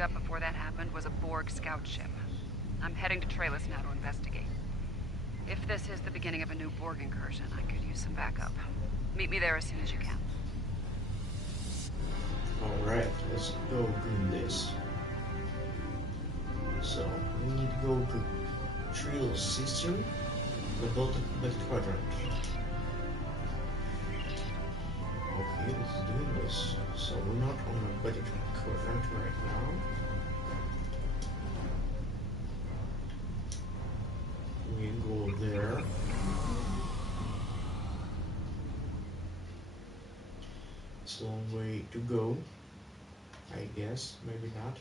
picked up before that happened was a Borg scout ship. I'm heading to Trailus now to investigate. If this is the beginning of a new Borg incursion, I could use some backup. Meet me there as soon as you can. Alright, let's go do this. So, we need to go to Trailus system, the Baltic quadrant. Okay, let's do this. So we're not on a Baltic quadrant right now. We go there. It's a long way to go, I guess, maybe not.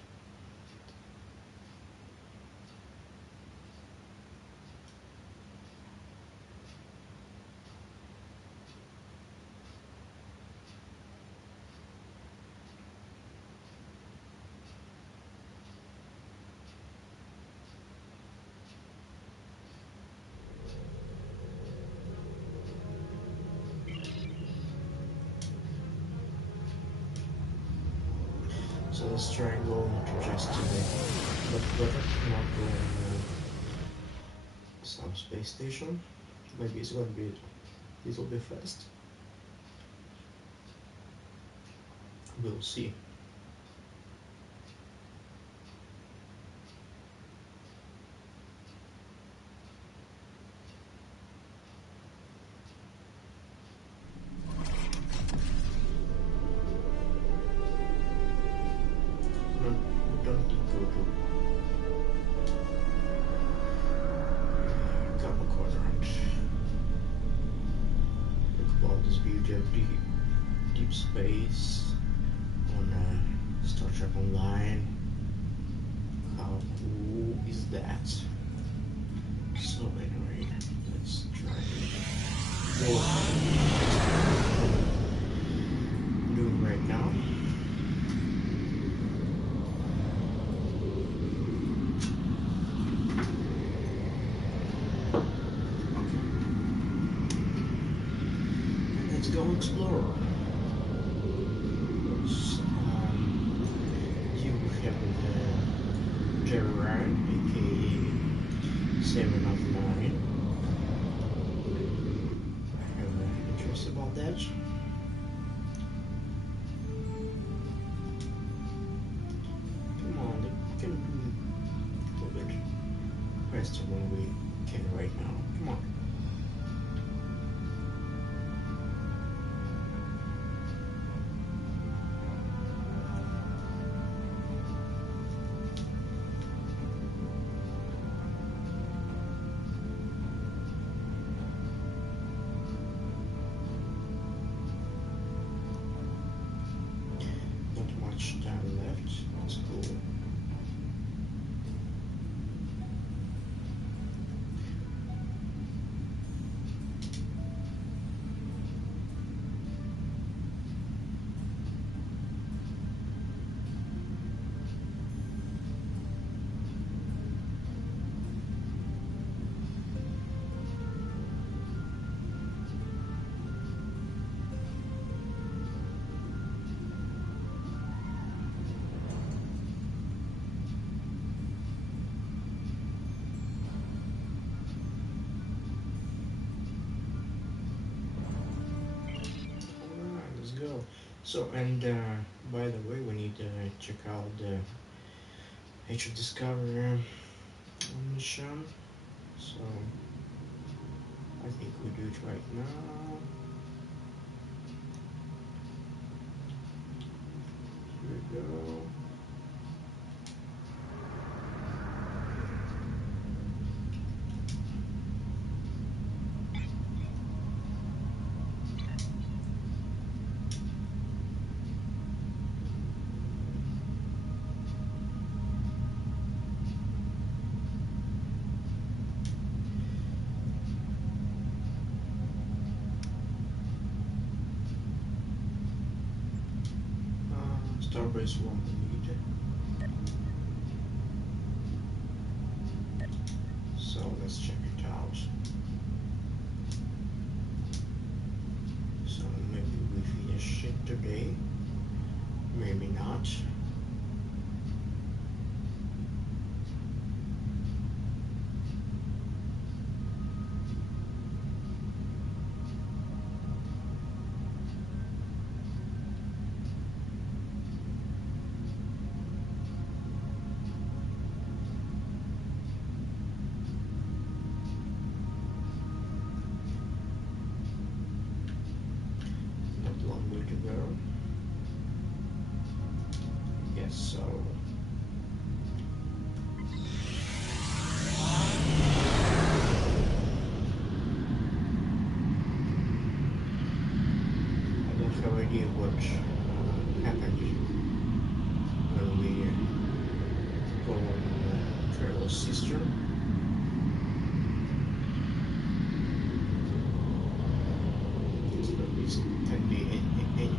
So let's try and go to just but not go in some space station. Maybe it's gonna be a little bit fast. We'll see. Deep space on Star Trek Online. How cool is that? So anyway, let's try to go do it right now. Let's go explore. You have the Jerry Ryan, aka 7 of 9. I have interest about that. Come on, we can do a little bit faster than we can right now. Come on. Time left. That's cool. Go. So, and by the way, we need to check out the Age of Discovery mission. So, I think we do it right now. Here we go. Starbase 1 we need. So let's check it out. So maybe we finish it today, maybe not. happened when we go on Carol's sister. So it can be anything.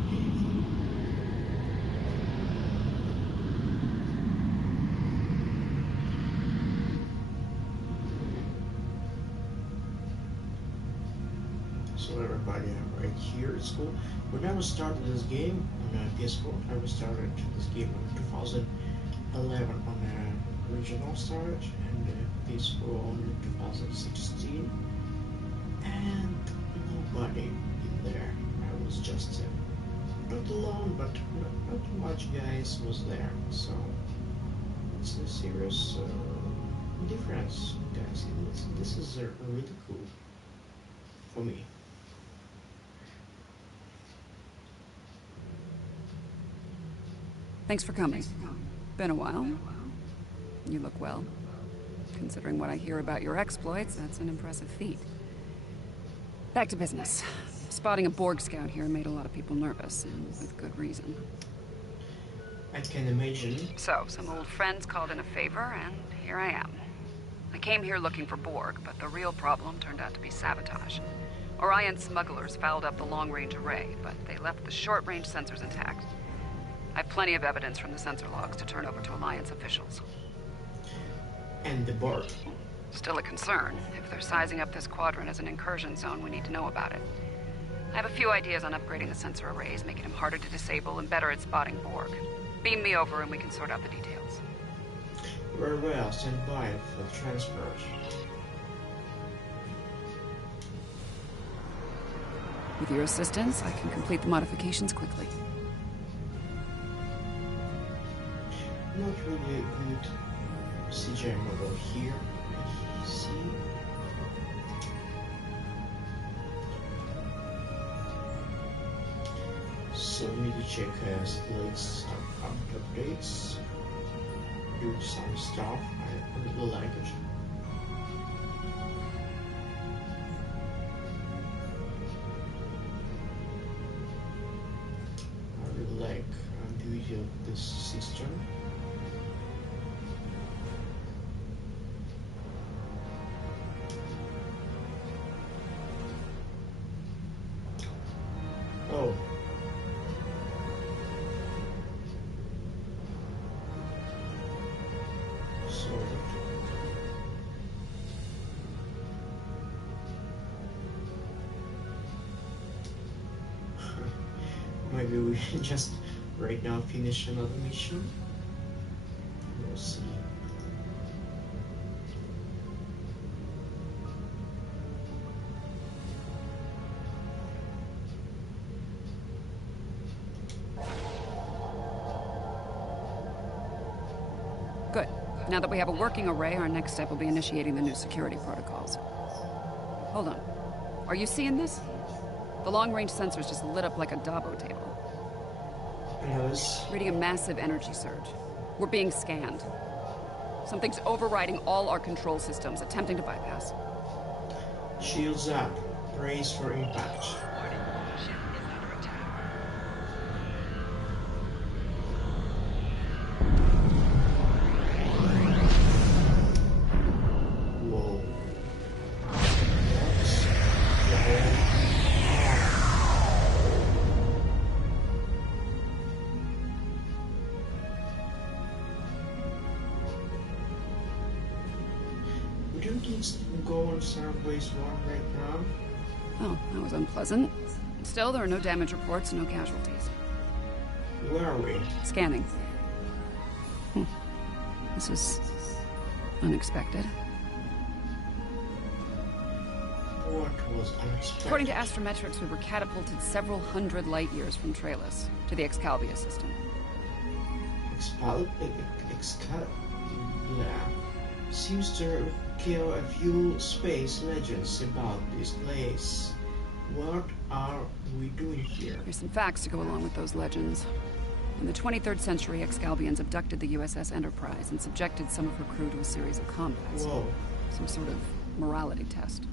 So everybody right here at school. When I was started this game on PS4, I was started this game in 2011 on the original start and PS4 on 2016, and nobody in there. I was just not alone, but not too much guys was there. So it's a serious difference, guys. This is really cool for me. Thanks for coming. Been a while. You look well. Considering what I hear about your exploits, that's an impressive feat. Back to business. Spotting a Borg scout here made a lot of people nervous, and with good reason. I can imagine. So, some old friends called in a favor, and here I am. I came here looking for Borg, but the real problem turned out to be sabotage. Orion smugglers fouled up the long-range array, but they left the short-range sensors intact. I have plenty of evidence from the sensor logs to turn over to Alliance officials. And the Borg. Still a concern. If they're sizing up this quadrant as an incursion zone, we need to know about it. I have a few ideas on upgrading the sensor arrays, making them harder to disable and better at spotting Borg. Beam me over and we can sort out the details. Very well, stand by for the transport. With your assistance, I can complete the modifications quickly. Not really a good CGI model here. I see. So we need to check latest updates. Do some stuff. I really like it. I really like the beauty of this system. Oh. So maybe we should just right now finish another mission. We'll see. Good. Now that we have a working array, our next step will be initiating the new security protocols. Hold on. Are you seeing this? The long-range sensors just lit up like a Dabo table. Yes. Reading a massive energy surge. We're being scanned. Something's overriding all our control systems, attempting to bypass. Shields up. Brace for impact. Whoa. We don't need to go on Starbase 1 right now. Oh, that was unpleasant. Still, there are no damage reports, no casualties. Where are we? Scanning. This was unexpected. What was unexpected? According to astrometrics, we were catapulted several hundred light years from Trailus to the Excalibur system. Seems to kill a few space legends about this place. What are we doing here? Here's some facts to go along with those legends. In the 23rd century, Excalbians abducted the USS Enterprise and subjected some of her crew to a series of combats. Whoa. Some sort of morality test.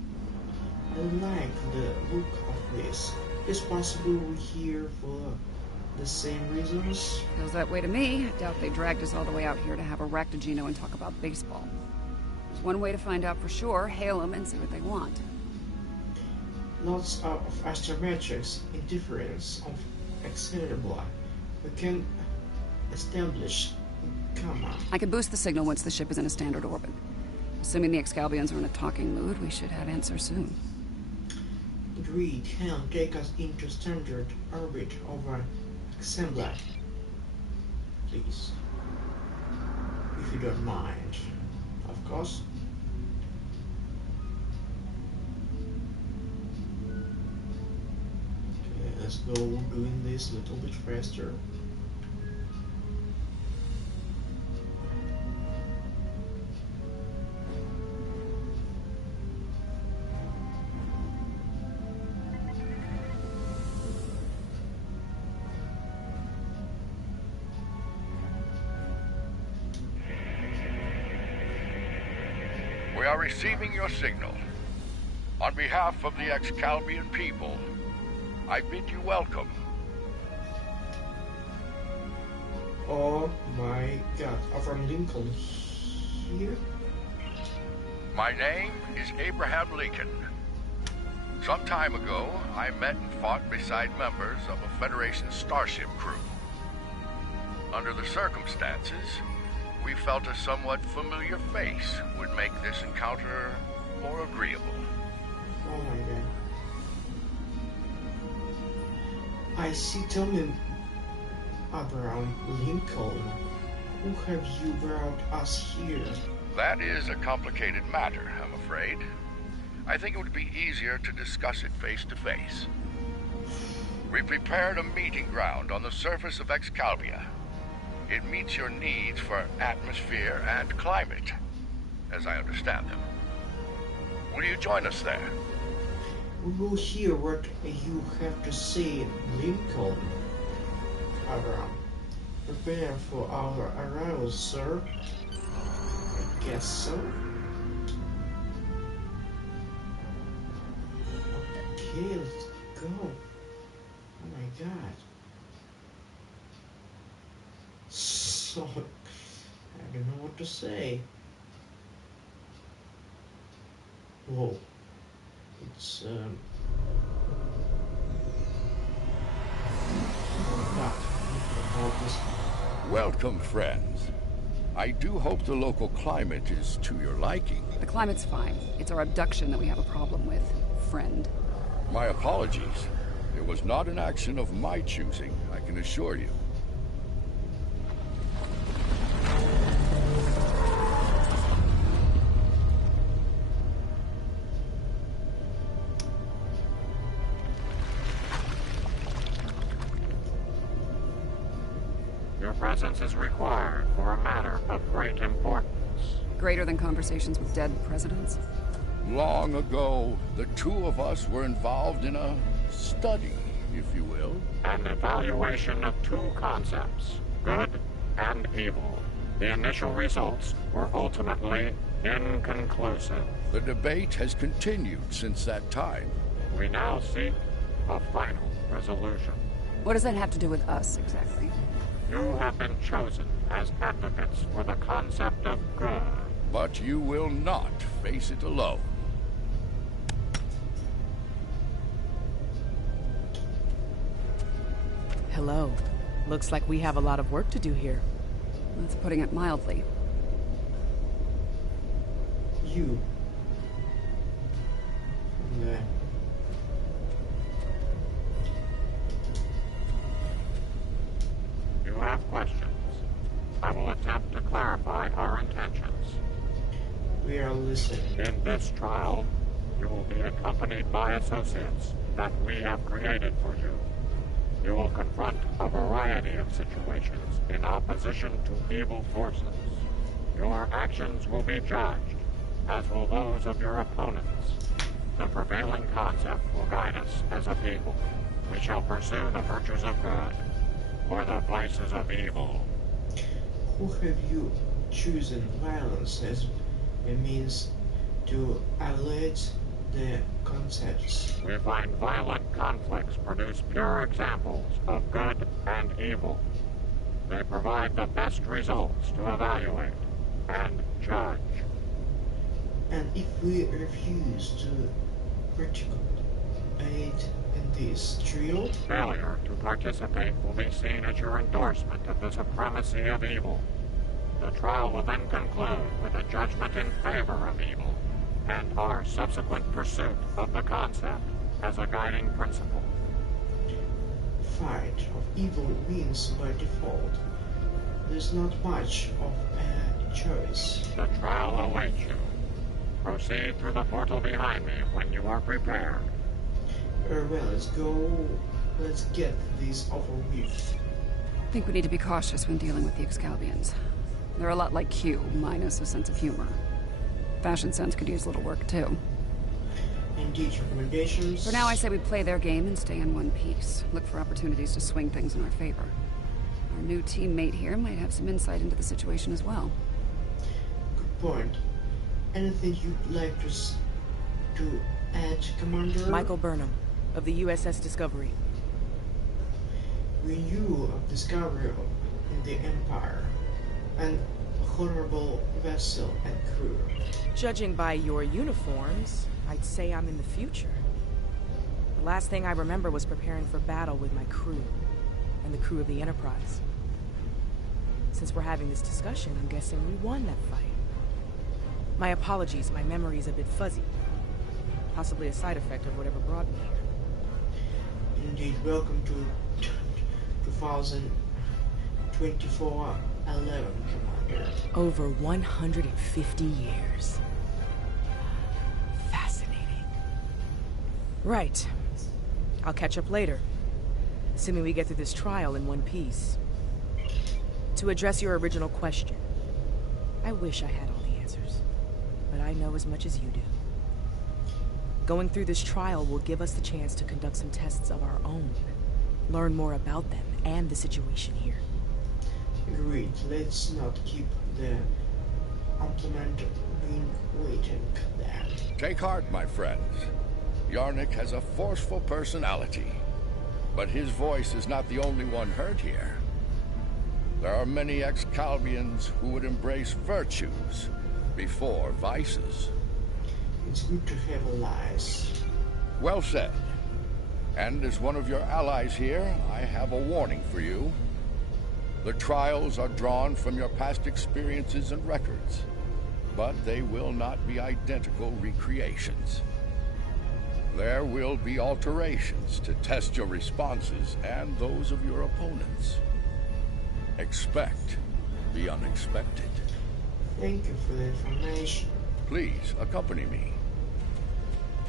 I like the look of this. It's possible we're here for The same reasons? Feels that way to me. I doubt they dragged us all the way out here to have a ractogino and talk about baseball. There's one way to find out for sure. Hail them and see what they want. Lots of astrometrics indifference of acceptable. We can establish. Come on. I could boost the signal once the ship is in a standard orbit. Assuming the Excalbians are in a talking mood, we should have answers soon. Agreed. Helm, take us into standard orbit over Assembly. Please. If you don't mind. Of course. Okay, let's go doing this a little bit faster. We are receiving your signal. On behalf of the Excalbian people, I bid you welcome. Oh my god, Abraham Lincoln here? My name is Abraham Lincoln. Some time ago, I met and fought beside members of a Federation starship crew. Under the circumstances, we felt a somewhat familiar face would make this encounter more agreeable. Oh my god. I see. Tell me, Abraham Lincoln, who have you brought us here? That is a complicated matter, I'm afraid. I think it would be easier to discuss it face to face. We prepared a meeting ground on the surface of Excalibur. It meets your needs for atmosphere and climate, as I understand them. Will you join us there? We will hear what you have to say, Lincoln. Abraham, prepare for our arrival, sir. I guess so. Okay, let's go. Oh my god. So, I don't know what to say. Whoa. It's, Welcome, friends. I do hope the local climate is to your liking. The climate's fine. It's our abduction that we have a problem with, friend. My apologies. It was not an action of my choosing, I can assure you. Your presence is required for a matter of great importance. Greater than conversations with dead presidents? Long ago, the two of us were involved in a study, if you will. An evaluation of two concepts, good and evil. The initial results were ultimately inconclusive. The debate has continued since that time. We now seek a final resolution. What does that have to do with us, exactly? You have been chosen as advocates for the concept of good. But you will not face it alone. Hello. Looks like we have a lot of work to do here. That's putting it mildly. You. Nah. You have questions. I will attempt to clarify our intentions. We are listening. In this trial, you will be accompanied by associates that we have created for you. You will confront a variety of situations in opposition to evil forces. Your actions will be judged, as will those of your opponents. The prevailing concept will guide us as a people. We shall pursue the virtues of good, or the vices of evil. Who have you chosen violence as a means to allege the concepts? We find violent conflicts produce pure examples of good and evil. They provide the best results to evaluate and judge. And if we refuse to participate in this trial, Failure to participate will be seen as your endorsement of the supremacy of evil. The trial will then conclude with a judgment in favor of evil, and our subsequent pursuit of the concept as a guiding principle. fight of evil wins by default. There's not much of a choice. The trial awaits you. Proceed through the portal behind me when you are prepared. Well, let's go. Let's get this over with. I think we need to be cautious when dealing with the Excalbians. They're a lot like Q, minus a sense of humor. Fashion sense could use a little work, too. Indeed, recommendations? For now, I say we play their game and stay in one piece. Look for opportunities to swing things in our favor. Our new teammate here might have some insight into the situation as well. Good point. Anything you'd like to add, Commander? Michael Burnham, of the USS Discovery. We knew of Discovery in the Empire. An honorable vessel and crew. Judging by your uniforms, I'd say I'm in the future. The last thing I remember was preparing for battle with my crew, and the crew of the Enterprise. Since we're having this discussion, I'm guessing we won that fight. My apologies, my memory's a bit fuzzy. Possibly a side effect of whatever brought me here. Indeed, welcome to 2024 11, Commander. Over 150 years. Fascinating. Right. I'll catch up later. Assuming we get through this trial in one piece. To address your original question, I wish I had all the answers. But I know as much as you do. Going through this trial will give us the chance to conduct some tests of our own. Learn more about them and the situation here. Agreed. Let's not keep the implement being waiting there. Take heart, my friends. Yarnik has a forceful personality, but his voice is not the only one heard here. There are many Excalbians who would embrace virtues before vices. It's good to have allies. Well said. And as one of your allies here, I have a warning for you. The trials are drawn from your past experiences and records, but they will not be identical recreations. There will be alterations to test your responses and those of your opponents. Expect the unexpected. Thank you for the information. Please accompany me.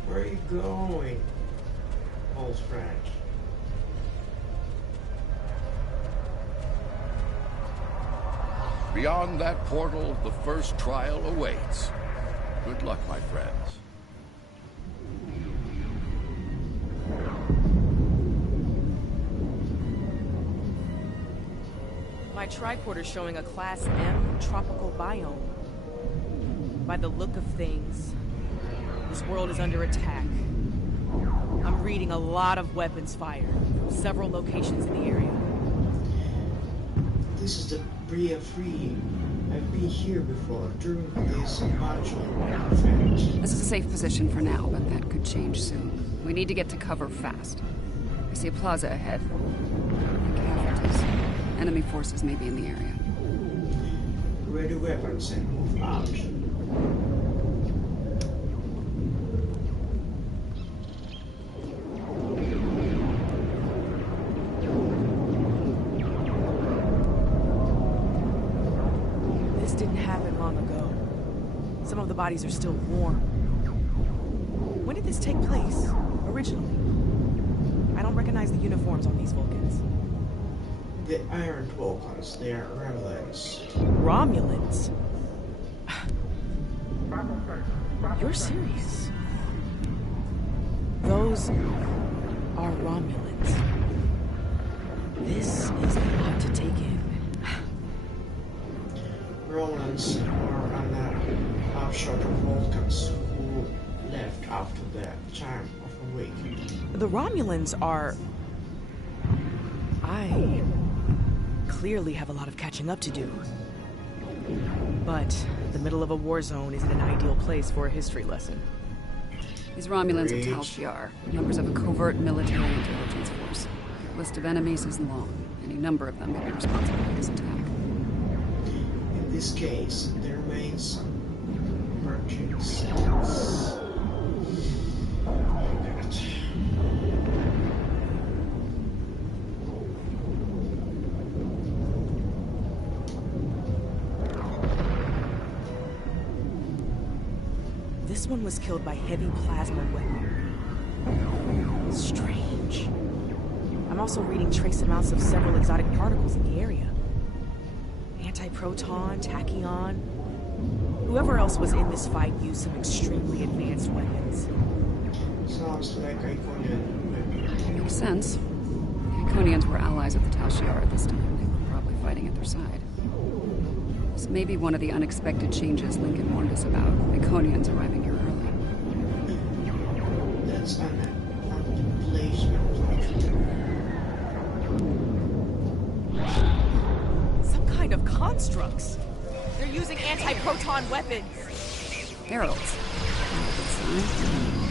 Where are you going, old friend? Beyond that portal, the first trial awaits. Good luck, my friends. My tricorder's showing a Class M tropical biome. By the look of things, this world is under attack. I'm reading a lot of weapons fire from several locations in the area. This is the Bria Free. I've been here before during this marginal event. This is a safe position for now, but that could change soon. We need to get to cover fast. I see a plaza ahead. Casualties. Enemy forces may be in the area. Ready weapons and move out. This didn't happen long ago. Some of the bodies are still warm. When did this take place, originally? I don't recognize the uniforms on these Vulcans. The Iron Vulcans, they are Romulans. Romulans? You're serious? Those are Romulans. This is a lot to take in. Romulans are an offshoot of Vulcans who left after the time of awakening. The Romulans are... I clearly have a lot of catching up to do. But the middle of a war zone isn't an ideal place for a history lesson. These Romulans are Tal Shiar, members of a covert military intelligence force. The list of enemies is long. Any number of them could be responsible for this attack. In this case, there remains some merging cells. This one was killed by heavy plasma weapon. Strange. I'm also reading trace amounts of several exotic particles in the area. Antiproton, tachyon. Whoever else was in this fight used some extremely advanced weapons. Sounds like Iconian weapon. Makes sense. The Iconians were allies of the Tal Shiar at this time. They were probably fighting at their side. This may be one of the unexpected changes Lincoln warned us about. Iconians arriving here early. That's an placement. Some kind of constructs. They're using anti-proton weapons. Heralds. Not a good sign.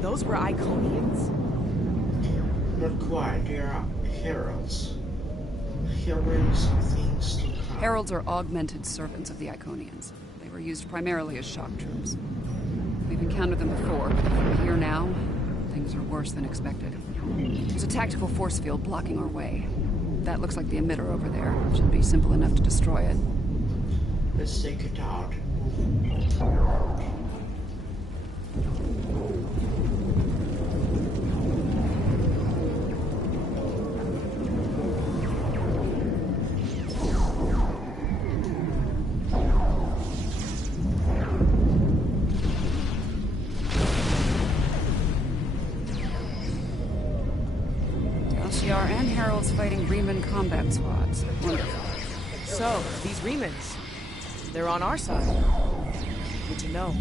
Those were Iconians? Not quite, they are heralds. Heralds of things to come. Heralds are augmented servants of the Iconians. They were used primarily as shock troops. We've encountered them before, but from here now, things are worse than expected. There's a tactical force field blocking our way. That looks like the emitter over there. Should be simple enough to destroy it. Let's take it out. Shiar and Heralds fighting Riemann combat squads. Wonderful. So, these Riemans, they're on our side. Good to know.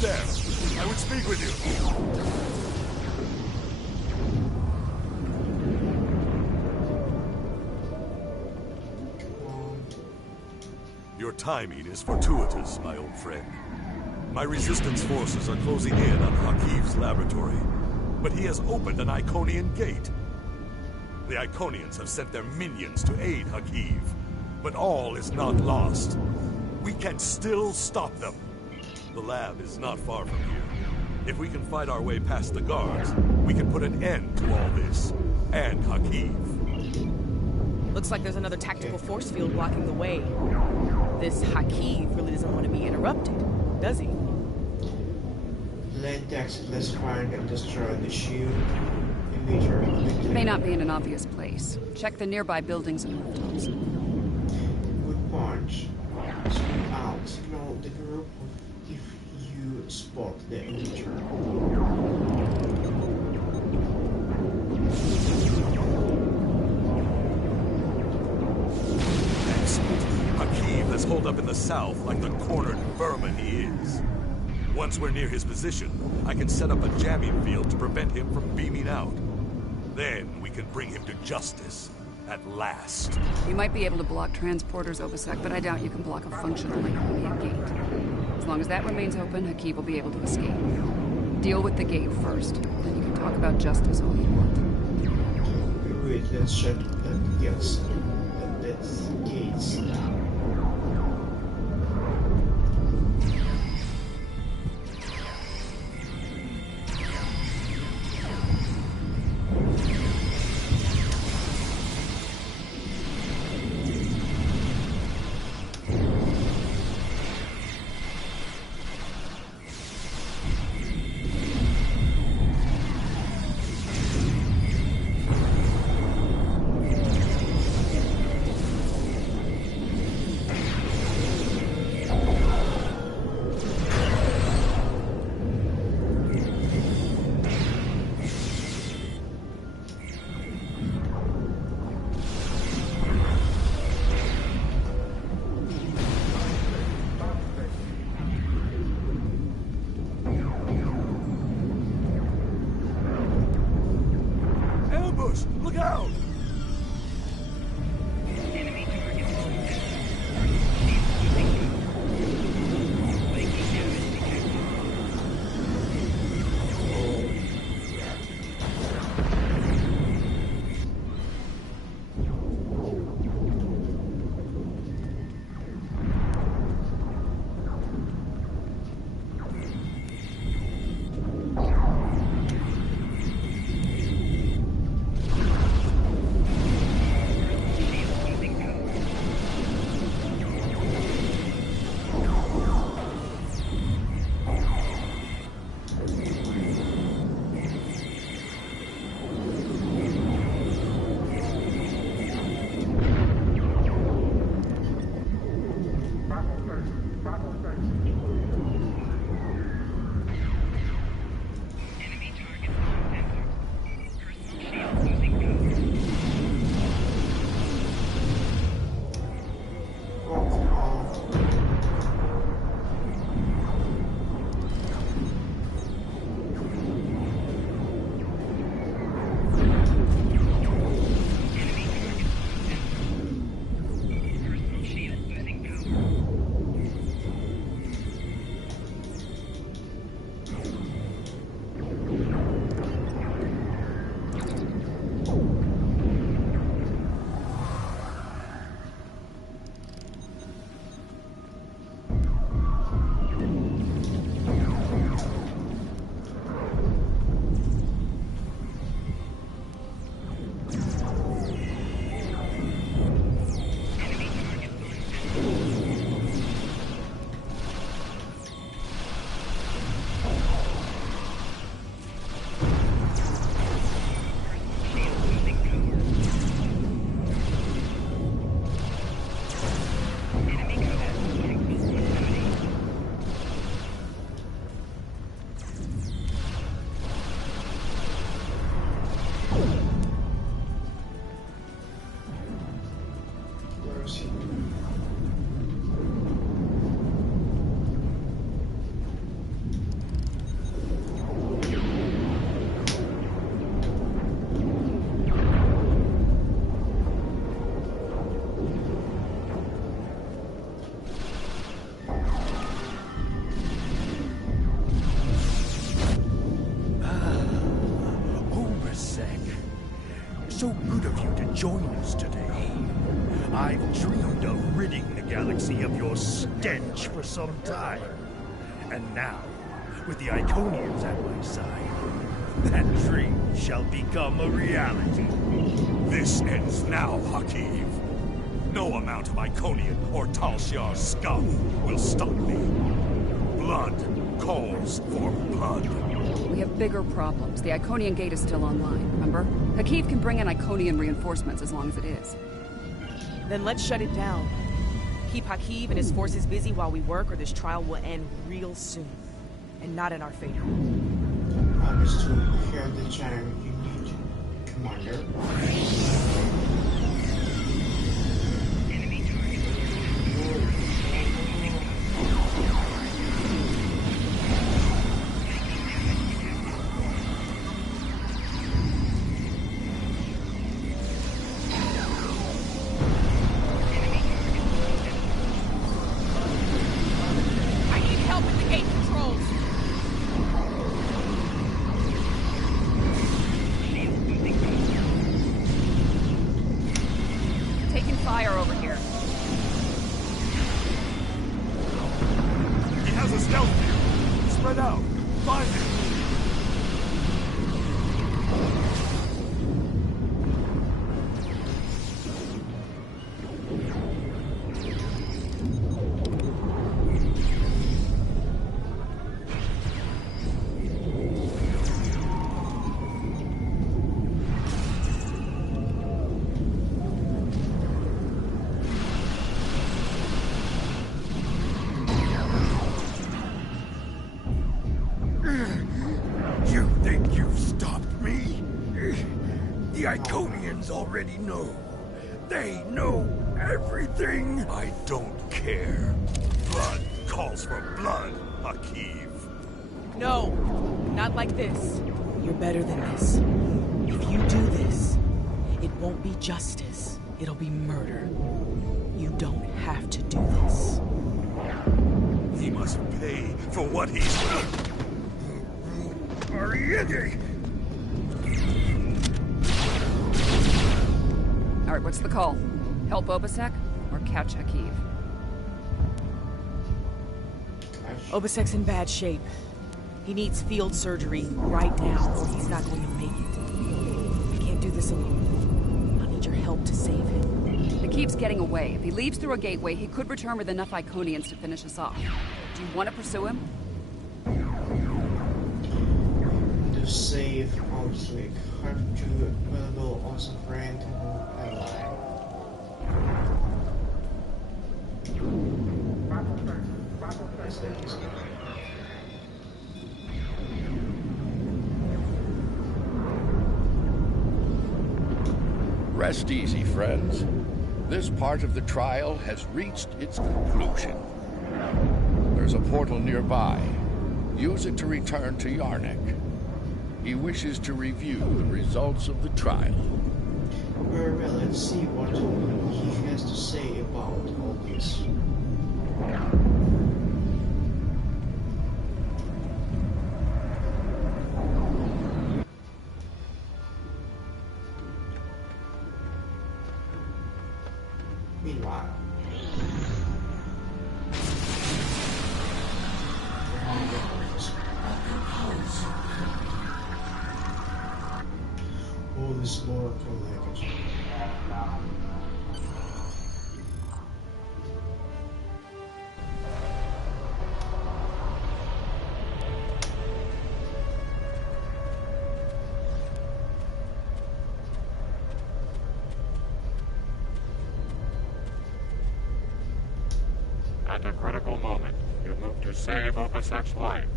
There! I would speak with you! Your timing is fortuitous, my old friend. My resistance forces are closing in on Hakiv's laboratory, but he has opened an Iconian gate. The Iconians have sent their minions to aid Hakiv, but all is not lost. We can still stop them. The lab is not far from here. If we can fight our way past the guards, we can put an end to all this. And Hakiv. Looks like there's another tactical force field blocking the way. This Hakiv really doesn't want to be interrupted, does he? Let's find and destroy the shield. Emitter. It may not be in an obvious place. Check the nearby buildings and rooftops. Good point. Signal the group if you spot the emitter. Excellent. Hakiv has holed up in the south like the cornered vermin he is. Once we're near his position, I can set up a jamming field to prevent him from beaming out. Then we can bring him to justice. At last. You might be able to block transporters, Obasek, but I doubt you can block a functional Iconian gate. As long as that remains open, Hakiv will be able to escape. Deal with the gate first, then you can talk about justice all you want. Wait, let's check the gates. The gates now. out! So good of you to join us today. I've dreamed of ridding the galaxy of your stench for some time. And now, with the Iconians at my side, that dream shall become a reality. This ends now, Hakiv. No amount of Iconian or Tal Shiar scum will stop me. Blood calls for blood. We have bigger problems. The Iconian gate is still online, remember? Hakiv can bring in Iconian reinforcements as long as it is. Then let's shut it down. Keep Hakiv and his forces busy while we work, or this trial will end real soon. And not in our favor. Just to hear the chatter, you need Commander. Fire over here. He has a stealth view. Spread out. Find him. You think you've stopped me? The Iconians already know. They know everything. I don't care. Blood calls for blood, Hakiv. No, not like this. You're better than this. If you do this, won't be justice. It'll be murder. You don't have to do this. He must pay for what he's done. Alright, what's the call? Help Obasek or catch Hakiv? Obasek's in bad shape. He needs field surgery right now, or he's not going to make it. I can't do this alone. I'll need your help to save him. Hakiv's getting away. If he leaves through a gateway, he could return with enough Iconians to finish us off. Do you want to pursue him? To save Obslick, have to available as a friend or ally. Rest easy, friends. This part of the trial has reached its conclusion. There's a portal nearby. Use it to return to Yarnik. He wishes to review the results of the trial. Very well, let's see what he has to say about all this. Meanwhile, all this more collected. At a critical moment, you move to save Obasek's life.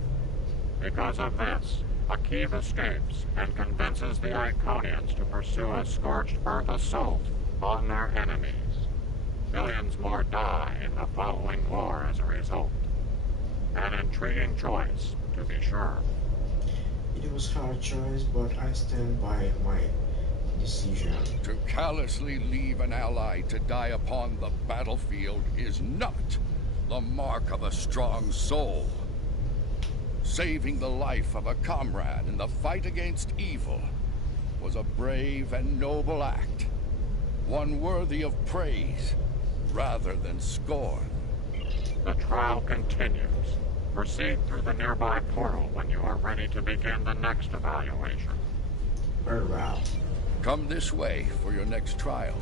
Because of this, Hakiv escapes and convinces the Iconians to pursue a scorched earth assault on their enemies. Millions more die in the following war as a result. An intriguing choice, to be sure. It was a hard choice, but I stand by my decision. To callously leave an ally to die upon the battlefield is not the mark of a strong soul. Saving the life of a comrade in the fight against evil was a brave and noble act, one worthy of praise rather than scorn. The trial continues. Proceed through the nearby portal when you are ready to begin the next evaluation. Very well. Come this way for your next trial.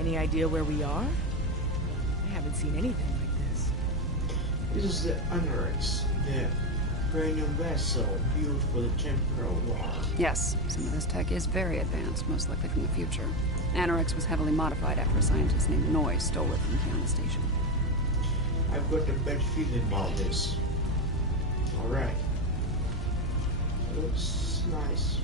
Any idea where we are? I haven't seen anything like this. This is the Anorex, the cranium vessel built for the temporal war. Yes, some of this tech is very advanced, most likely from the future. Anorex was heavily modified after a scientist named Noy stole it from Kiana Station. I've got a bad feeling about this. Alright. Looks nice.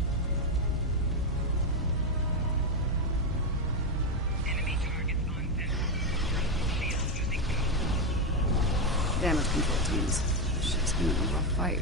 Damage control teams. Shit's been a rough fight.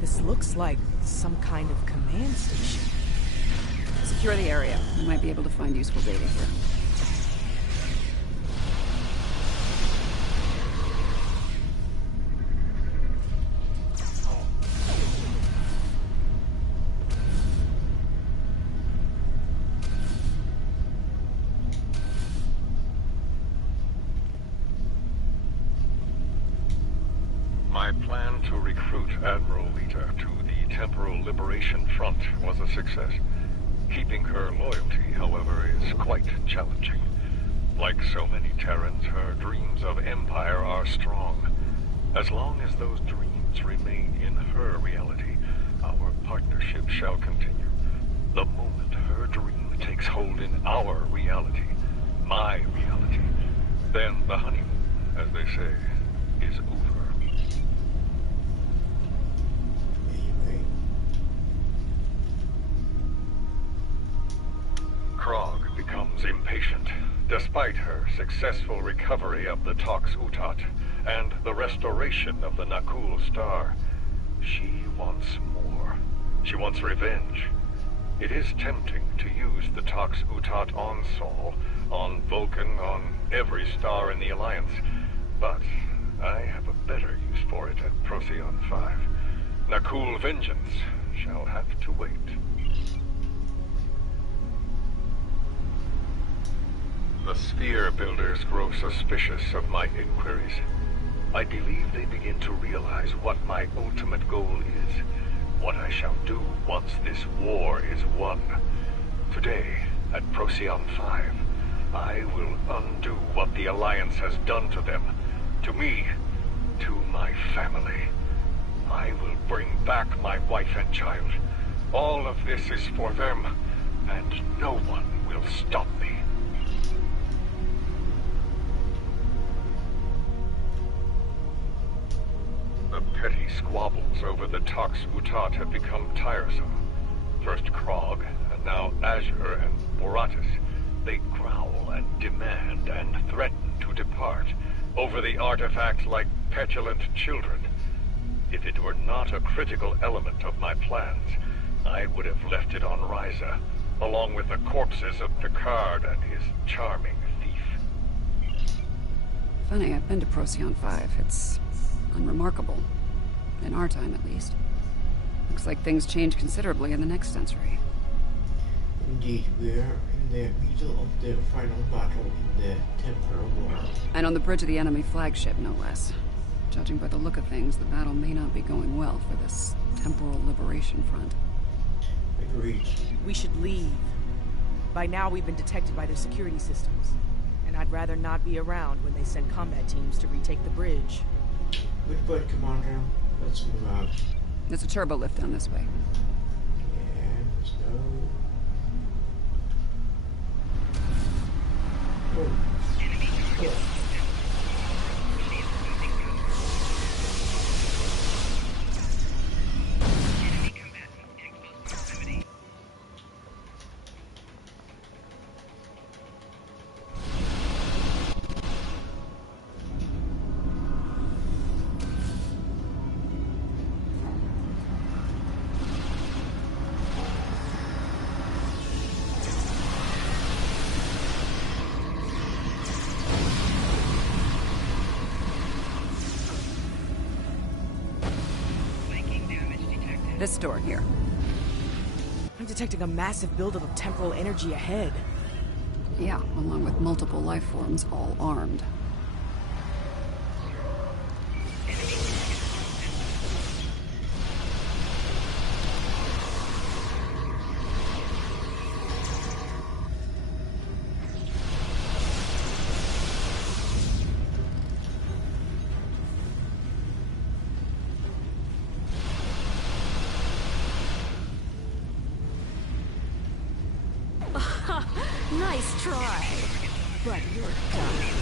This looks like some kind of command station. Secure the area. We might be able to find useful data here. My plan to recruit Admiral Lita to the Temporal Liberation Front was a success. Keeping her loyalty, however, is quite challenging. Like so many Terrans, her dreams of empire are strong. As long as those dreams remain in her reality, our partnership shall continue. The moment her dream takes hold in our reality, my reality, then the honeymoon, as they say, is over. Anyway. Krog becomes impatient, despite her successful recovery of the Tox Utat and the restoration of the Nakul Star. She wants more. She wants revenge. It is tempting to use the Tox Utat on Sol, on Vulcan, on every star in the Alliance, but I have a better use for it at Procyon 5. Nakul vengeance shall have to wait. The Sphere Builders grow suspicious of my inquiries. I believe they begin to realize what my ultimate goal is, what I shall do once this war is won. Today, at Procyon 5, I will undo what the Alliance has done to them, to me, to my family. I will bring back my wife and child. All of this is for them, and no one will stop me. The petty squabbles over the Tox Utat have become tiresome. First Krog, and now Azure and Boratis. They growl and demand and threaten to depart over the artifact like petulant children. If it were not a critical element of my plans, I would have left it on Ryza, along with the corpses of Picard and his charming thief. Funny, I've been to Procyon 5. It's unremarkable. In our time, at least. Looks like things change considerably in the next century. Indeed, we are in the middle of the final battle in the Temporal War. And on the bridge of the enemy flagship, no less. Judging by the look of things, the battle may not be going well for this Temporal Liberation Front. Agreed. We should leave. By now we've been detected by their security systems. And I'd rather not be around when they send combat teams to retake the bridge. Good point, Commander. Let's move out. There's a turbo lift down this way. Yeah, let's go. Oh. Oh. This door here. I'm detecting a massive buildup of temporal energy ahead. Yeah, along with multiple life forms, all armed. Nice try, but you're done.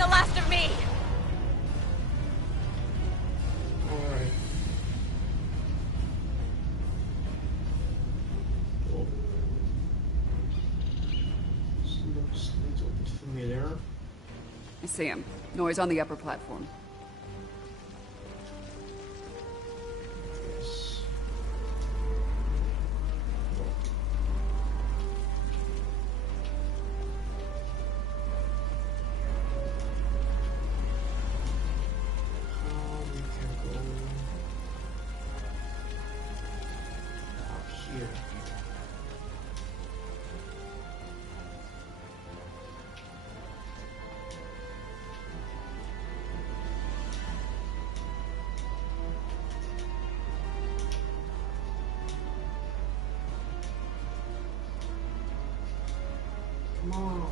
the last of me! Alright. Oh. This looks a little bit familiar. I see him. Noise on the upper platform. Yes. We can go up here. Come on.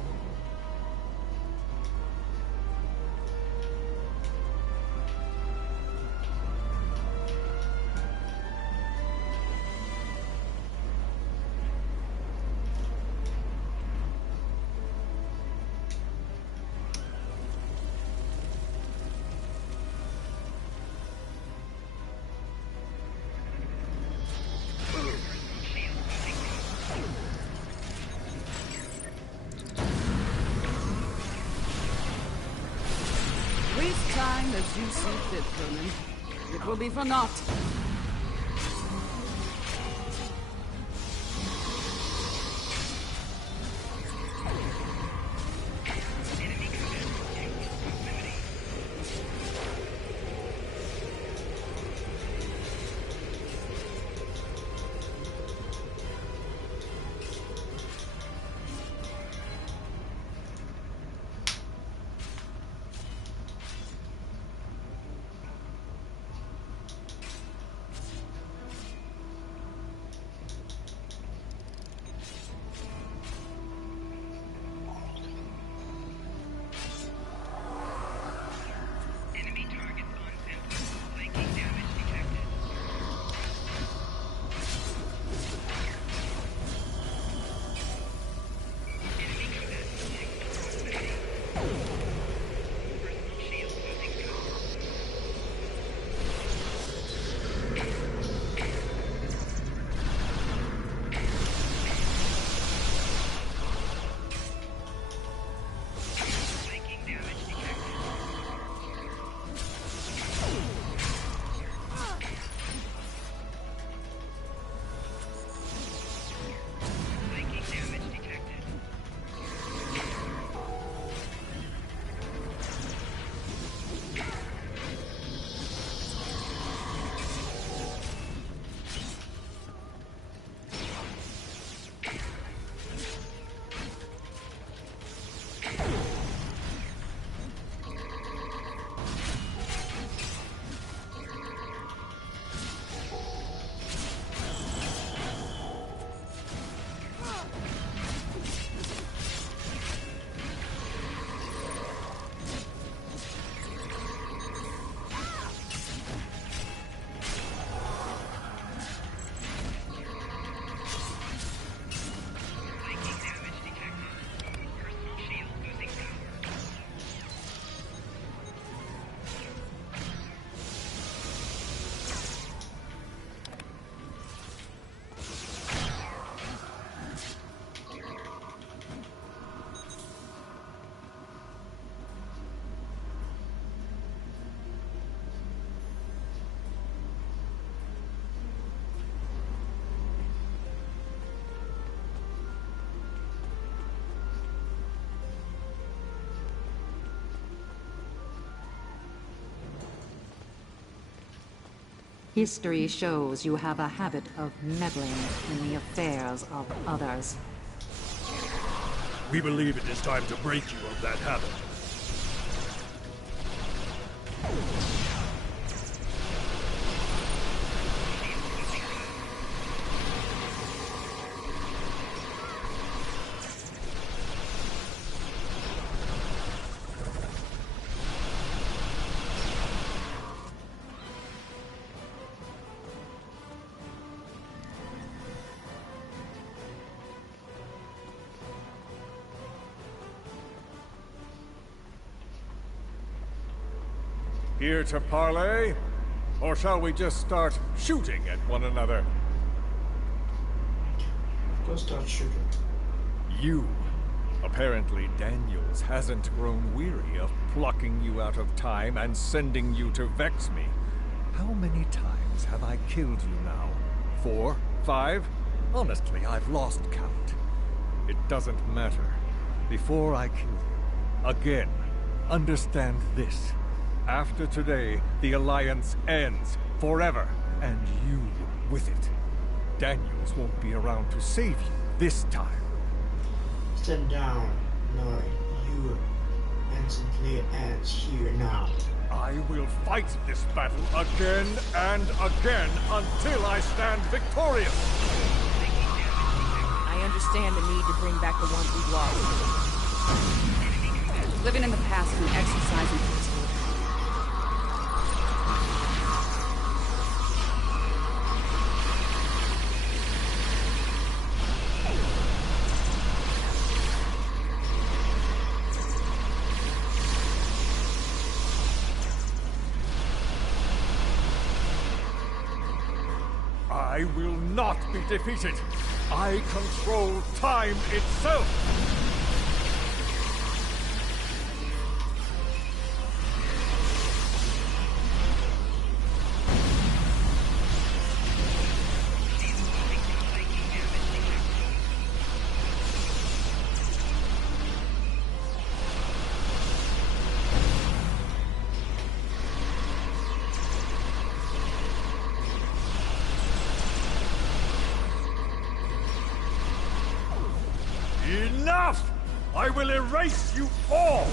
Waste time as you see fit, Ronan. It will be for naught. History shows you have a habit of meddling in the affairs of others. We believe it is time to break you of that habit. Here to parley? Or shall we just start shooting at one another? Go start shooting. You. Apparently Daniels hasn't grown weary of plucking you out of time and sending you to vex me. How many times have I killed you now? 4? 5? Honestly, I've lost count. It doesn't matter. Before I kill you, again, understand this. After today, the Alliance ends forever, and you with it. Daniels won't be around to save you this time. Stand down. No, you instantly ends here now. I will fight this battle again and again until I stand victorious. I understand the need to bring back the ones we've lost. Living in the past and exercising for its good. I will not be defeated. I control time itself. Enough! I will erase you all!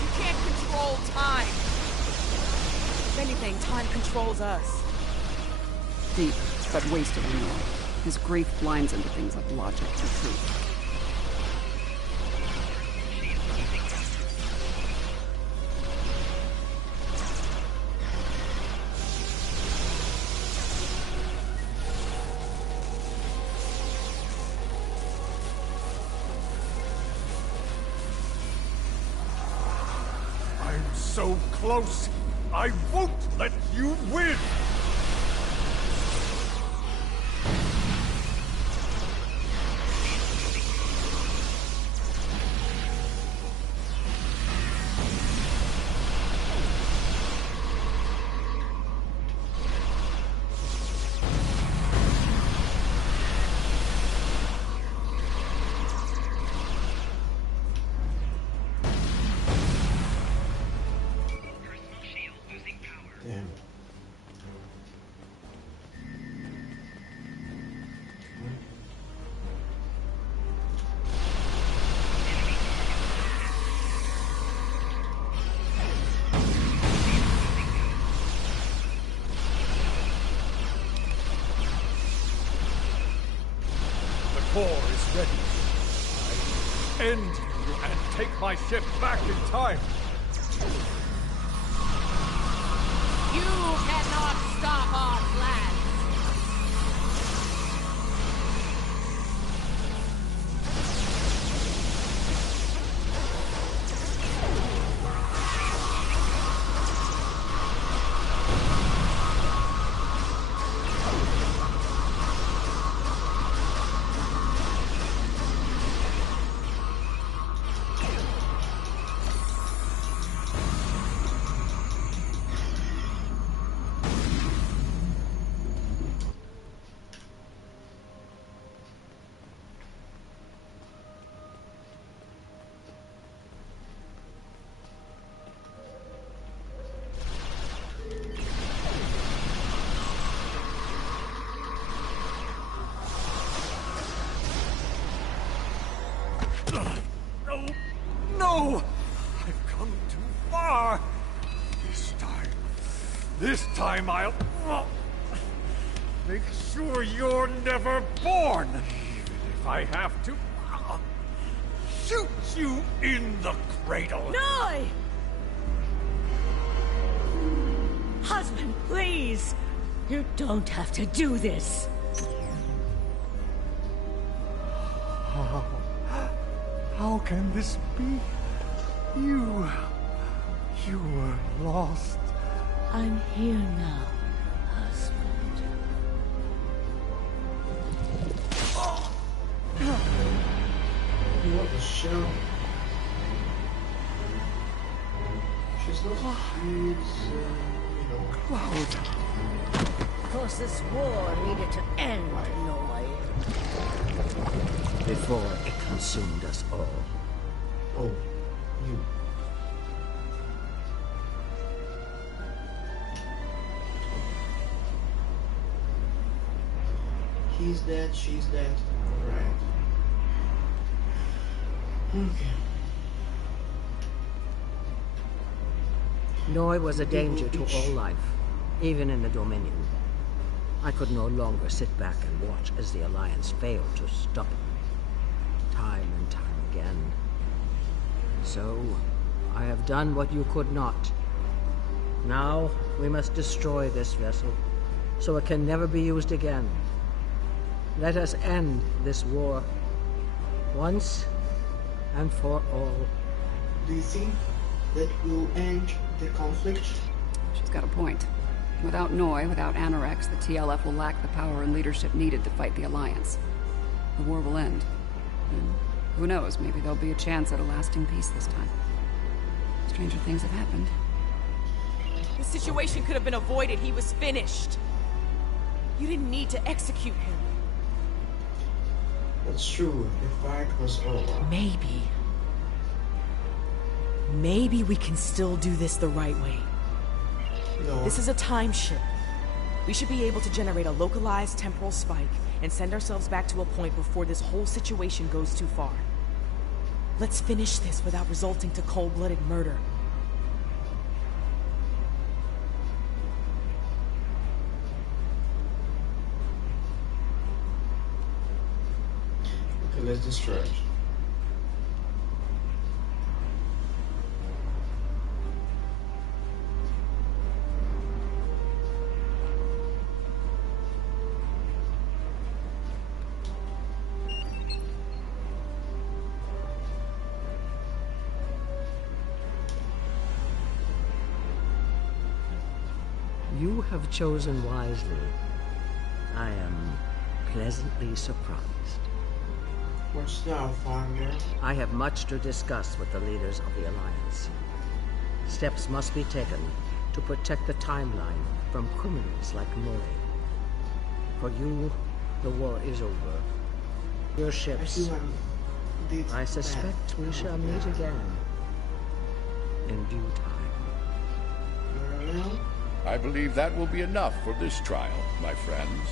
You can't control time! If anything, time controls us. Deep, but wasted renewal. His grief blinds into things like logic and truth. So close, I won't let you win! Damn. The core is ready. I end you and take my ship back in time. You cannot stop our plans! No! I've come too far! This time I'll make sure you're never born! Even if I have to shoot you in the cradle! No! Husband, please! You don't have to do this! How can this be? You You were lost. I'm here now, husband. What the show? She's not. She's, Cloud. Of course, this war needed to end, Noy. Before it consumed us all. Oh, you. He's dead, she's dead. Alright. Okay. Noi was a danger to all life, even in the Dominion. I could no longer sit back and watch as the Alliance failed to stop him. Time and time again. So, I have done what you could not. Now, we must destroy this vessel, so it can never be used again. Let us end this war, once and for all. Do you think that will end the conflict? She's got a point. Without Noi, without Anorex, the TLF will lack the power and leadership needed to fight the Alliance. The war will end. And who knows, maybe there'll be a chance at a lasting peace this time. Stranger things have happened. The situation could have been avoided. He was finished. You didn't need to execute him. That's true. The fight was over. Maybe we can still do this the right way. No. This is a time ship. We should be able to generate a localized temporal spike and send ourselves back to a point before this whole situation goes too far. Let's finish this without resulting to cold-blooded murder. Okay, let's destroy it. You have chosen wisely. I am pleasantly surprised. What's now, Farmer? I have much to discuss with the leaders of the Alliance. Steps must be taken to protect the timeline from criminals like Noi. For you, the war is over. Your ships, I suspect we shall meet again. In due time. Well, I believe that will be enough for this trial, my friends.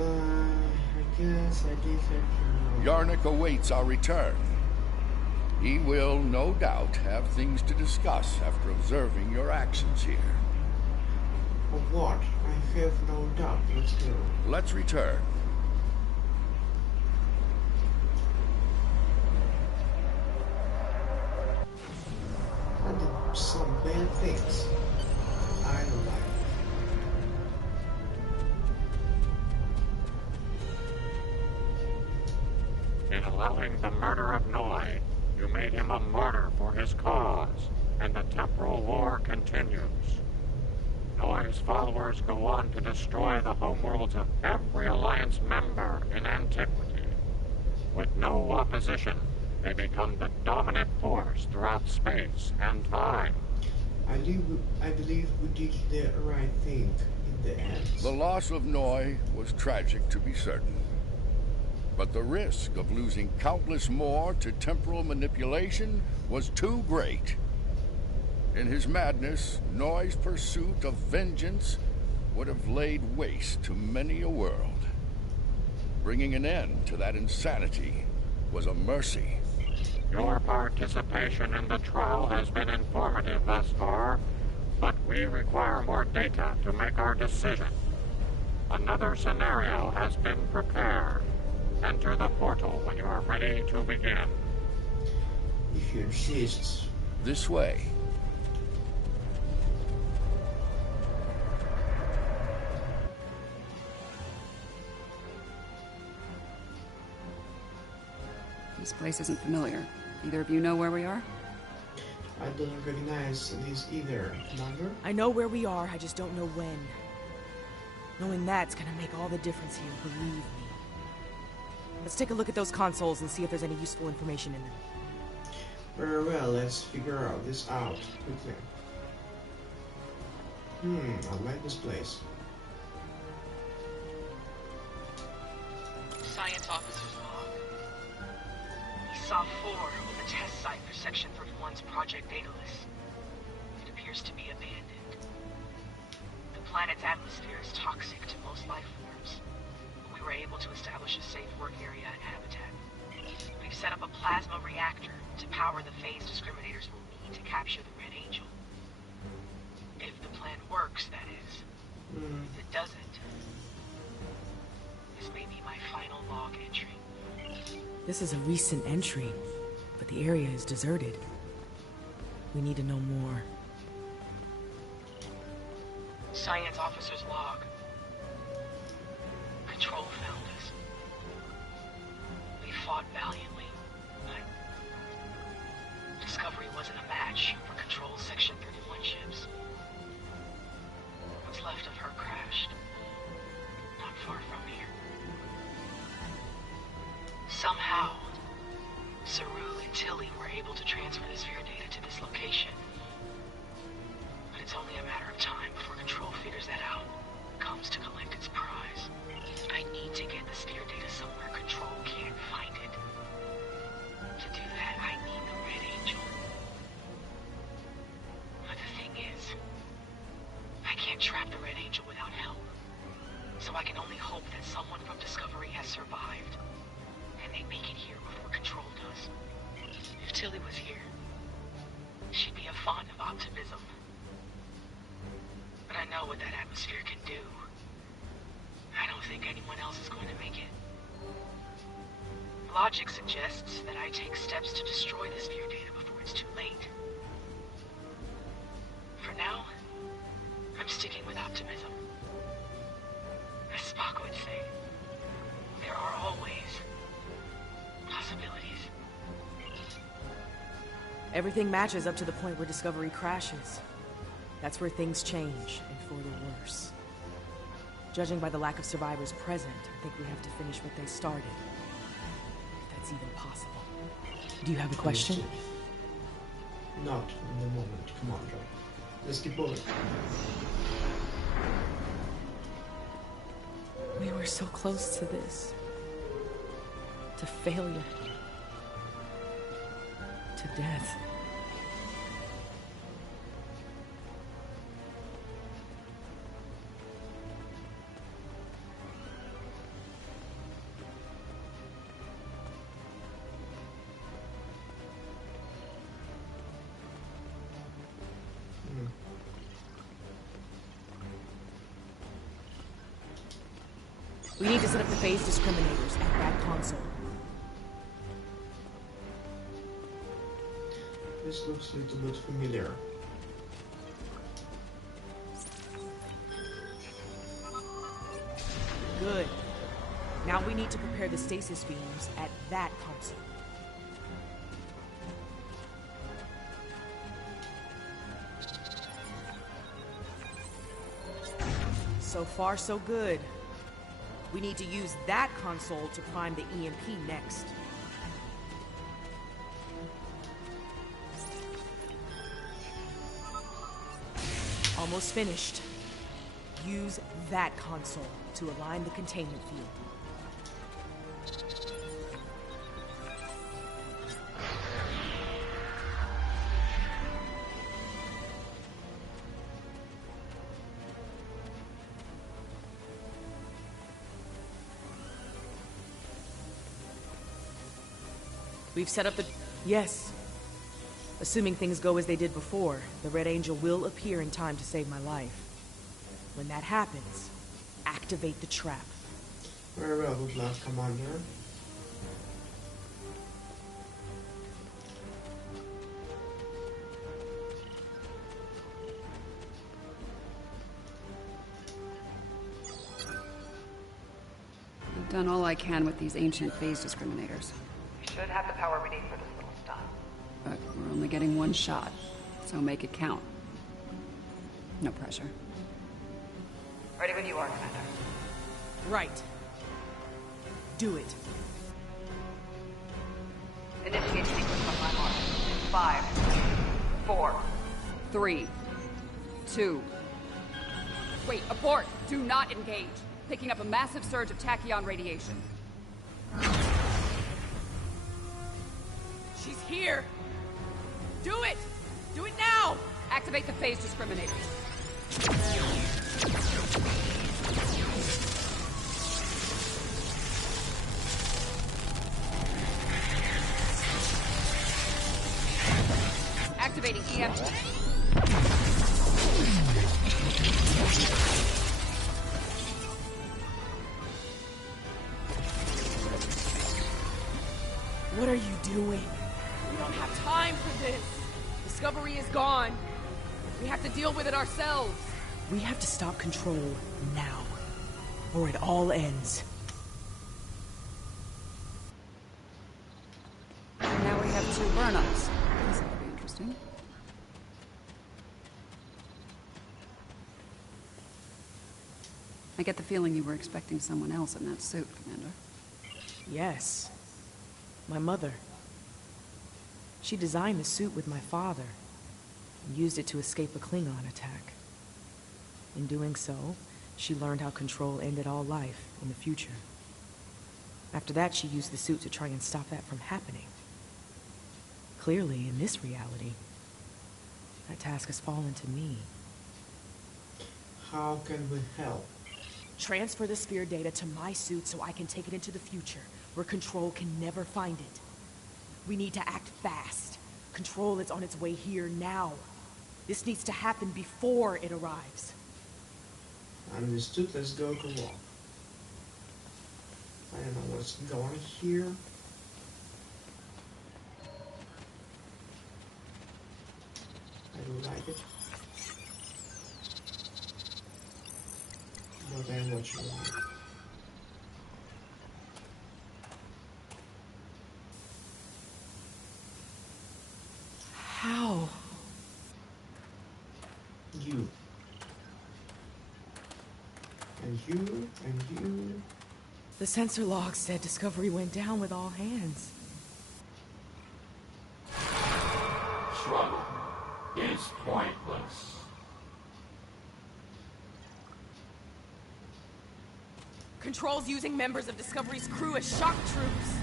I guess I did it. Yarnik awaits our return. He will, no doubt, have things to discuss after observing your actions here. Of what? I have no doubt. Let's go. Let's return. I did some bad things. I don't like In allowing the murder of Noi, you made him a martyr for his cause, and the temporal war continues. Noi's followers go on to destroy the homeworlds of every Alliance member in antiquity. With no opposition, they become the dominant force throughout space and time. I believe we did the right thing in the end. The loss of Noi was tragic, to be certain. But the risk of losing countless more to temporal manipulation was too great. In his madness, Noi's pursuit of vengeance would have laid waste to many a world. Bringing an end to that insanity was a mercy. Your participation in the trial has been informative thus far, but we require more data to make our decision. Another scenario has been prepared. Enter the portal when you are ready to begin. If you insist. This way. This place isn't familiar. Either of you know where we are? I don't recognize these either, Commander. I know where we are, I just don't know when. Knowing that's gonna make all the difference here, believe me. Let's take a look at those consoles and see if there's any useful information in them. Very well, let's figure this out quickly. I like this place. Science officer's log. We saw 4 on the test site for Section 31's Project Daedalus. It appears to be abandoned. The planet's atmosphere is toxic to most life forms. We were able to establish a safe work area and habitat. We've set up a plasma reactor to power the phase discriminators will need to capture the Red Angel. If the plan works, that is. If it doesn't, this may be my final log entry. This is a recent entry, but the area is deserted. We need to know more. Science officer's log. Control found us. We fought valiantly, but Discovery wasn't a match for Control's Section 31 ships. What's left of her crashed, not far from here. Somehow, Saru and Tilly were able to transfer the sphere data to this location. But it's only a matter of time before Control figures that out, comes to collect its prize. I need to get the sphere data somewhere Control can't find it. To do that, I need the Red Angel. But the thing is, I can't trap the Red Angel without help. So I can only hope that someone from Discovery has survived, and they make it here before Control does. If Tilly was here, she'd be a font of optimism. But I know what that atmosphere can do. I don't think anyone else is going to make it. Logic suggests that I take steps to destroy the sphere data before it's too late. For now, I'm sticking with optimism. As Spock would say, there are always possibilities. Everything matches up to the point where Discovery crashes. That's where things change, and for the worse. Judging by the lack of survivors present, I think we have to finish what they started. If that's even possible. Do you have a question? Not in the moment, Commander. Let's keep moving. We were so close to this. To failure. To death. We need to set up the phase discriminators at that console. This looks a little bit familiar. Good. Now we need to prepare the stasis beams at that console. So far, so good. We need to use that console to prime the EMP next. Almost finished. Use that console to align the containment field. We've set up the... Yes. Assuming things go as they did before, the Red Angel will appear in time to save my life. When that happens, activate the trap. Very well, good luck, Commander. I've done all I can with these ancient phase discriminators. We should have the power we need for this little stunt. only getting one shot, so make it count. No pressure. Ready when you are, Commander. Right. Do it. Initiate sequence on my mark. 5, 4, 3, 2. Wait, abort! Do not engage. Picking up a massive surge of tachyon radiation. She's here! Do it! Do it now! Activate the phase discriminator. Activating EMP. What are you doing? We don't have time for this. Discovery is gone. We have to deal with it ourselves. We have to stop Control now, or it all ends. Now we have 2 burn-ups. This ought to be interesting. I get the feeling you were expecting someone else in that suit, Commander. Yes. My mother. She designed the suit with my father and used it to escape a Klingon attack. In doing so, she learned how Control ended all life in the future. After that, she used the suit to try and stop that from happening. Clearly, in this reality, that task has fallen to me. How can we help? Transfer the sphere data to my suit so I can take it into the future, where Control can never find it. We need to act fast. Control is on its way here now. This needs to happen before it arrives. Understood, let's go to walk. I don't know what's going here. I do like it. But I'm watching it. How? You. And you, and you. The sensor log said Discovery went down with all hands. Struggle is pointless. Control's using members of Discovery's crew as shock troops.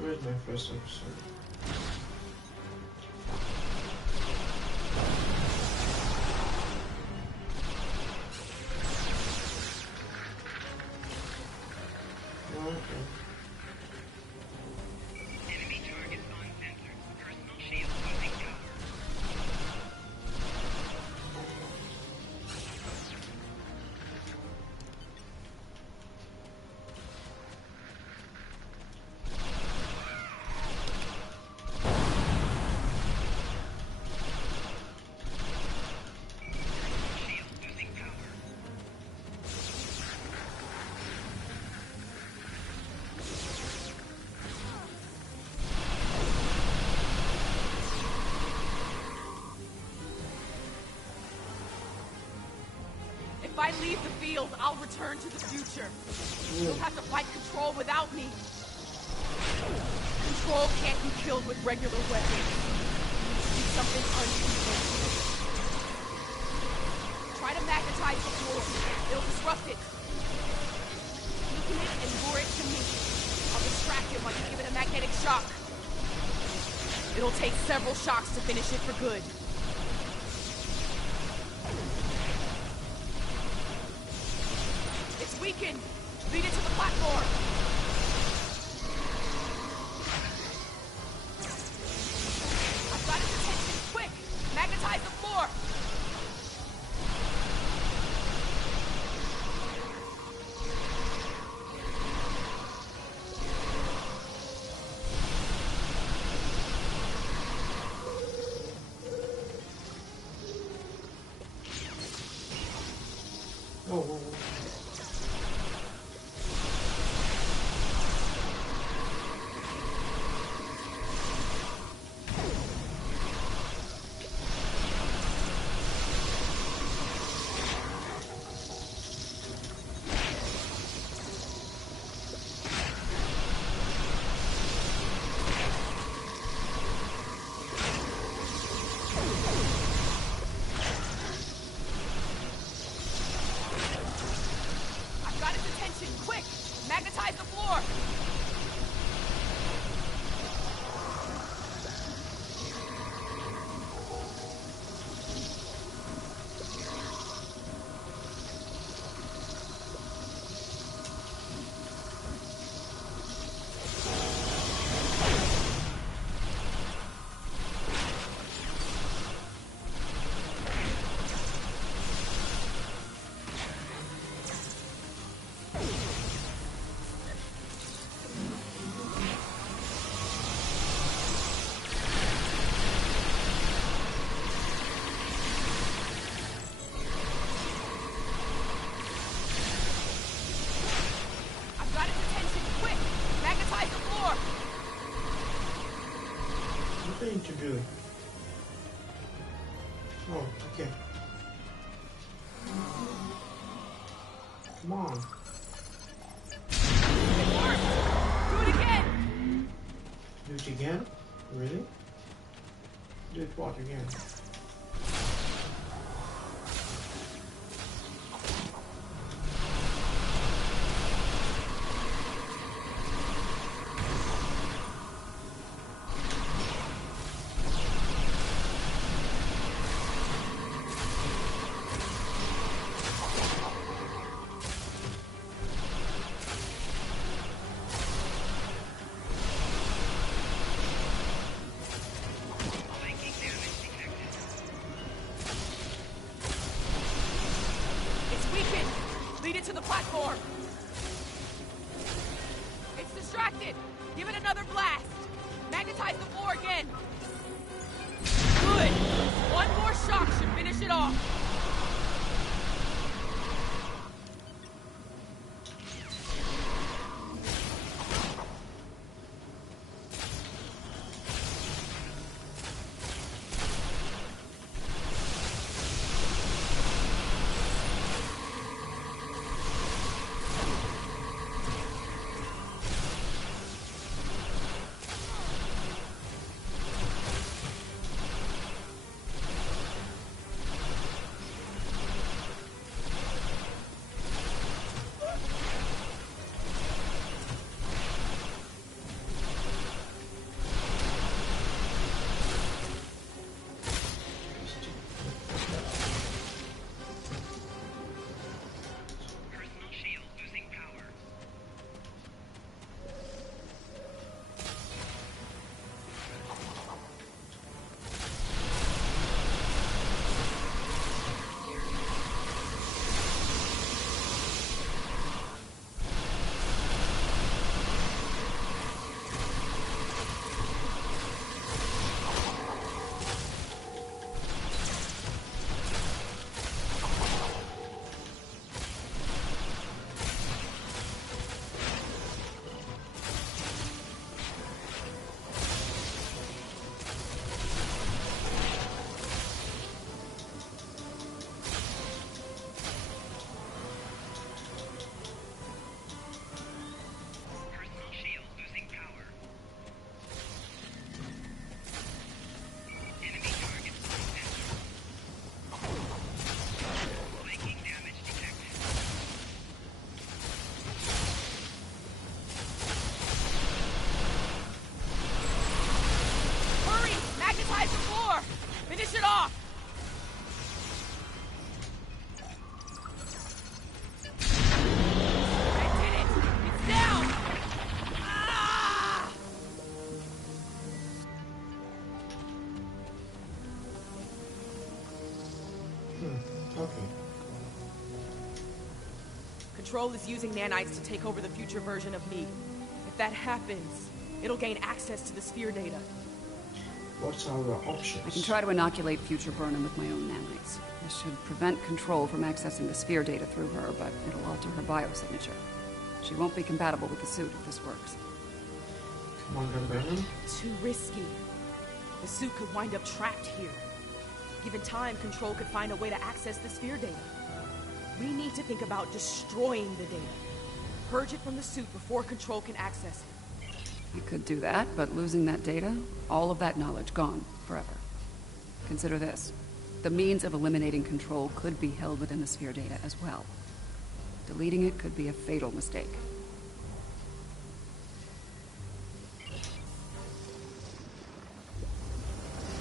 Where's my first episode? If I leave the field, I'll return to the future. You'll have to fight Control without me. Control can't be killed with regular weapons. Do something unconventional. Try to magnetize the floor. It'll disrupt it. Weaken it and lure it to me. I'll distract him while you give it a magnetic shock. It'll take several shocks to finish it for good. It's weakened. Lead it to the platform. I've got its attention. Quick! Magnetize the floor. need to do? Oh, okay. Come on. It worked! Do it again! Do it again? Really? Do it what again? Lead it to the platform! It's distracted! Give it another blast! Magnetize the floor again! Good! One more shock should finish it off! Finish it off! I did it! It's down! Ah! Okay. Control is using nanites to take over the future version of me. If that happens, it'll gain access to the sphere data. What's our options? I can try to inoculate future Burnham with my own nanites. This should prevent Control from accessing the sphere data through her, but it'll alter her biosignature. She won't be compatible with the suit if this works. Come on, Burnham. Too risky. The suit could wind up trapped here. Given time, Control could find a way to access the sphere data. We need to think about destroying the data. Purge it from the suit before Control can access it. You could do that, but losing that data, all of that knowledge gone forever. Consider this. The means of eliminating Control could be held within the sphere data as well. Deleting it could be a fatal mistake.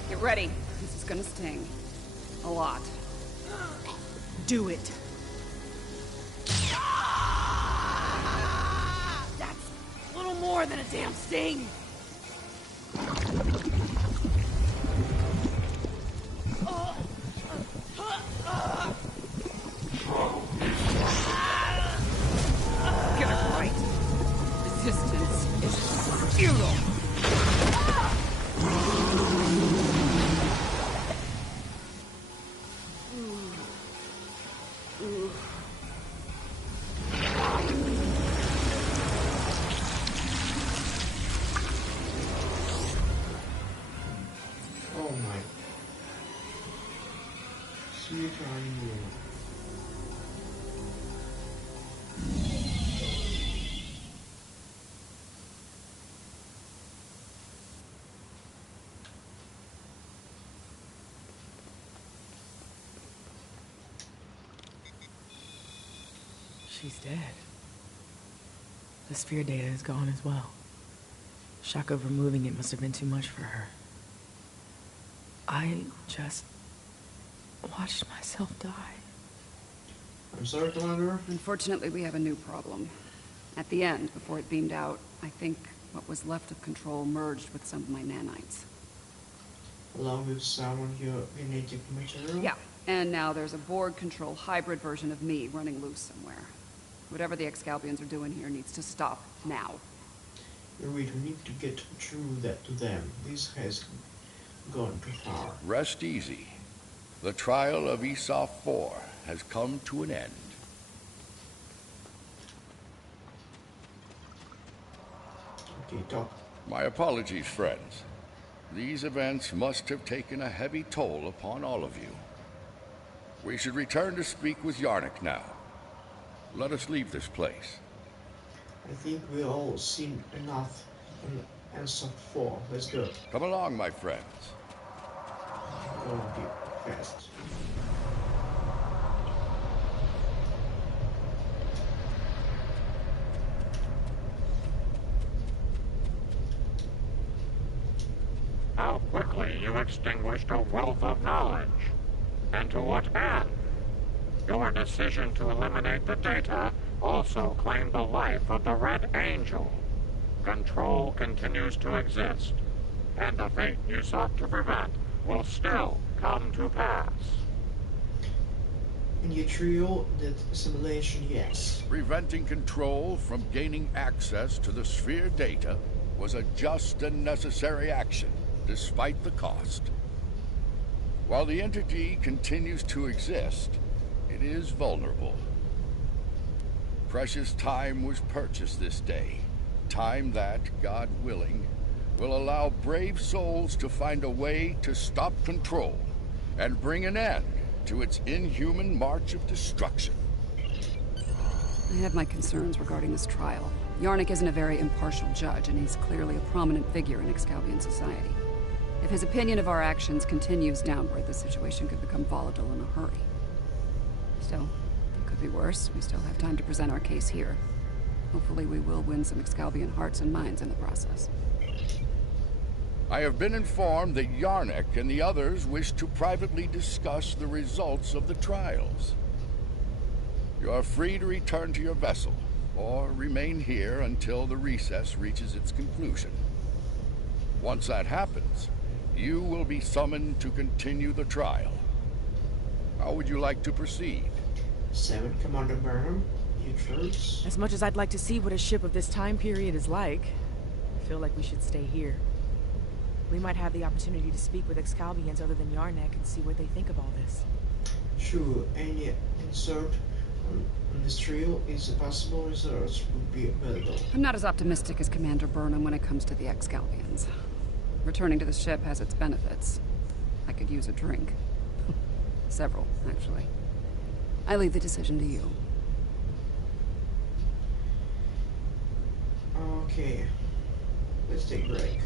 Get ready. This is gonna sting. A lot. Do it. More than a damn sting! Get it right. Resistance is futile. Sweet are you? She's dead. The sphere data is gone as well. Shock of removing it must have been too much for her. I just watched myself die. I'm sorry, Commander. Unfortunately, we have a new problem. At the end, before it beamed out, I think what was left of Control merged with some of my nanites. Along with some of your genetic material? Yeah, and now there's a Borg Control hybrid version of me running loose somewhere. Whatever the Excalbians are doing here needs to stop now. We need to get through that to them. This has gone too far. Rest easy. The trial of Esau 4 has come to an end. Okay, talk. My apologies, friends. These events must have taken a heavy toll upon all of you. We should return to speak with Yarnik now. Let us leave this place. I think we all seen enough on answer 4. Let's go. Come along, my friends. Go deep, fast. How quickly you extinguished a wealth of knowledge. And to what end? Your decision to eliminate the data also claimed the life of the Red Angel. Control continues to exist, and the fate you sought to prevent will still come to pass. In your trio, that assimilation, yes. Preventing Control from gaining access to the sphere data was a just and necessary action, despite the cost. While the entity continues to exist, it is vulnerable. Precious time was purchased this day. Time that, God willing, will allow brave souls to find a way to stop Control and bring an end to its inhuman march of destruction. I have my concerns regarding this trial. Yarnik isn't a very impartial judge, and he's clearly a prominent figure in Excalbian society. If his opinion of our actions continues downward, the situation could become volatile in a hurry. Still, it could be worse. We still have time to present our case here. Hopefully we will win some Excalbian hearts and minds in the process. I have been informed that Yarnik and the others wish to privately discuss the results of the trials. You are free to return to your vessel, or remain here until the recess reaches its conclusion. Once that happens, you will be summoned to continue the trial. How would you like to proceed? 7, Commander Burnham. You choose. As much as I'd like to see what a ship of this time period is like, I feel like we should stay here. We might have the opportunity to speak with Excalbians other than Yarnik and see what they think of all this. True, any insert on this trio is a possible resource would be available. I'm not as optimistic as Commander Burnham when it comes to the Excalbians. Returning to the ship has its benefits. I could use a drink. Several, actually. I leave the decision to you. Okay. Let's take a break.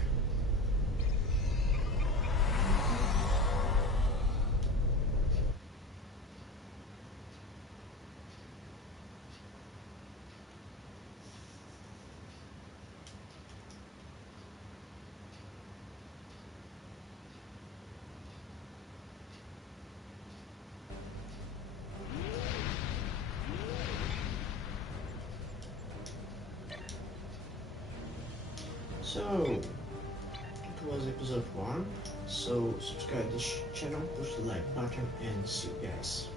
So, it was episode 1, so subscribe to this channel, push the like button, and see you guys.